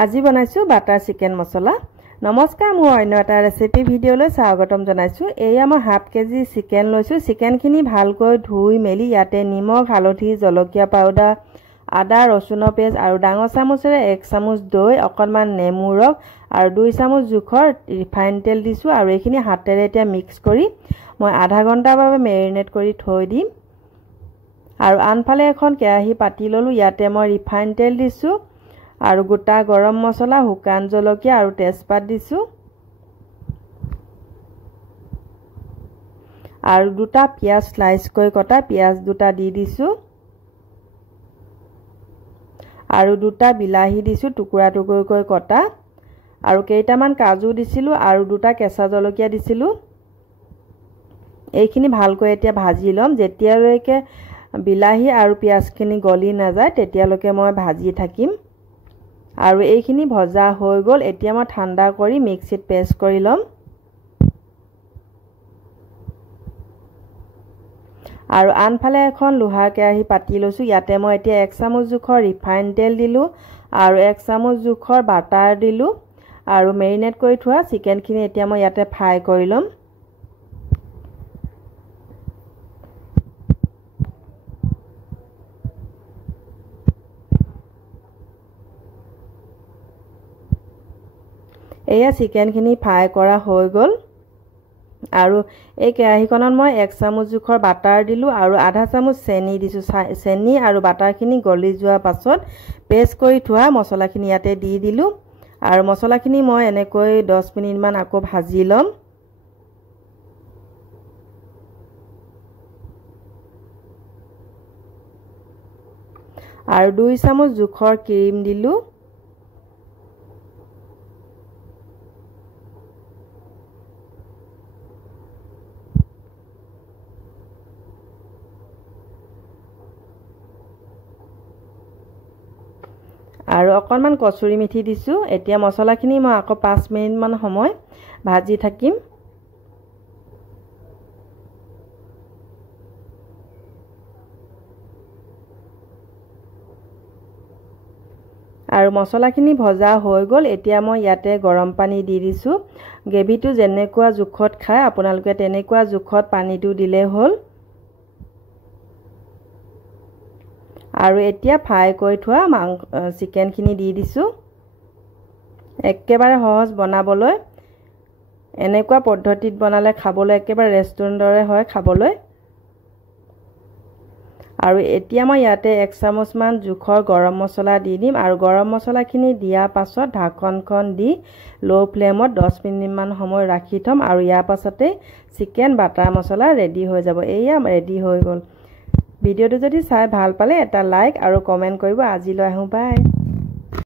আজি বনাইছো butter chicken মছলা। নমস্কাৰ, মোৰ অন্য এটা ৰেচিপি ভিডিঅ'লৈ স্বাগতম জনাইছো। এয়া মই হাফ কেজি চিকেন লৈছো। চিকেনখিনি ভালকৈ ধুই মেলি ইয়াতে নিমখ, হালধি, জলকীয়া পাউডাৰ, আদা, ৰচুনৰ পেষ্ট আৰু ডাঙৰ চামুচেৰে 1 চামুচ দৈ, অকণমান নেমু ৰস আৰু 2 চামুচ জোখৰ ৰিফাইন তেল দিছো আৰু এইখিনি হাতেৰে এতিয়া মিক্স কৰি মই আধা ঘণ্টাৰ বাবে মেৰিনেট কৰি থৈ দিম। আৰু আনফালে এখন কেৰাহী পাতি ললো। ইয়াতে মই ৰিফাইন তেল দিছো আৰু গোটা গৰম মছলা, শুকান জলকীয়া আৰু তেজপাত দিছো আৰু দুটা পিয়াজ স্লাইস কৰি কটা পিয়াজ দুটা দি দিছো আৰু দুটা বিলাহী দিছো টুকুৰা টুকুৰকৈ কটা আৰু কেইটামান কাজু দিছিলো আৰু দুটা কেঁচা জলকীয়া দিছিলো। এইখিনি ভালকৈ এতিয়া ভাজি লম। যেতিয়ালৈকে বিলাহী আৰু পিয়াজখিনি গলি নাযায় তেতিয়ালৈকে মই ভাজি থাকিম। আৰু এইখিনি ভজা হৈ গ'ল। এতিয়া মই ঠাণ্ডা কৰি মিক্সিত পেষ্ট কৰি লম। আৰু আনফালে এখন লোহাৰ কেৰাহী পাতি লৈছো। ইয়াতে মই এতিয়া 1 চামুচ জোখৰ ৰিফাইন তেল দিলো আৰু 1 চামুচ জোখৰ বাটাৰ দিলো আৰু মেৰিনেট কৰি থোৱা চিকেনখিনি এতিয়া মই ইয়াতে ফ্ৰাই কৰি লম। এয়া চিকেনখিনি ফ্ৰাই কৰা হৈ গ'ল আৰু এই কেৰাহীখনত মই 1 চামুচ জোখৰ বাটাৰ দিলো আৰু আধা চামুচ চেনি দিছো। চেনি আৰু বাটাৰখিনি গলি যোৱাৰ পাছত পেষ্ট কৰি থোৱা মছলাখিনি ইয়াতে দি দিলো আৰু মছলাখিনি মই এনেকৈ 10 মিনিট মান আকৌ ভাজি লম। আৰু 2 চামুচ জোখৰ ক্ৰীম দিলো আৰু অকণমান কচুৰি মেথি দিছো। এতিয়া মছলাখিনি মই আকৌ 5 মিনিট মান সময় ভাজি থাকিম। আৰু মছলাখিনি ভজা হৈ গ'ল। এতিয়া মই ইয়াতে গৰম পানী দি দিছো। গ্ৰেভিটো যেনেকুৱা জোখত খায় আপোনালোকে তেনেকুৱা জোখত পানীটো দিলে হ'ল। আৰু এতিয়া ফ্ৰাই কৰি থোৱা চিকেনখিনি দি দিছো। একেবাৰে সহজ বনাবলৈ। এনেকুৱা পদ্ধতিত বনালে খাবলৈ একেবাৰে ৰেষ্টুৰেণ্টৰে হয় খাবলৈ। আৰু এতিয়া মই ইয়াতে 1 চামুচ মান জোখৰ গৰম মছলা দি দিম আৰু গৰম মছলাখিনি দিয়াৰ পাছত ঢাকনখন দি লো ফ্লেমত 10 মিনিট মান সময় ৰাখি থম আৰু ইয়াৰ পাছতে চিকেন বাটাৰ মছলা ৰেডি হৈ যাব। এয়া ৰেডি হৈ গ'ল। ভিডিঅ'টো যদি চাই ভাল পালে এটা লাইক আৰু কমেন্ট কৰিব। আজিলৈ আহো, বাই।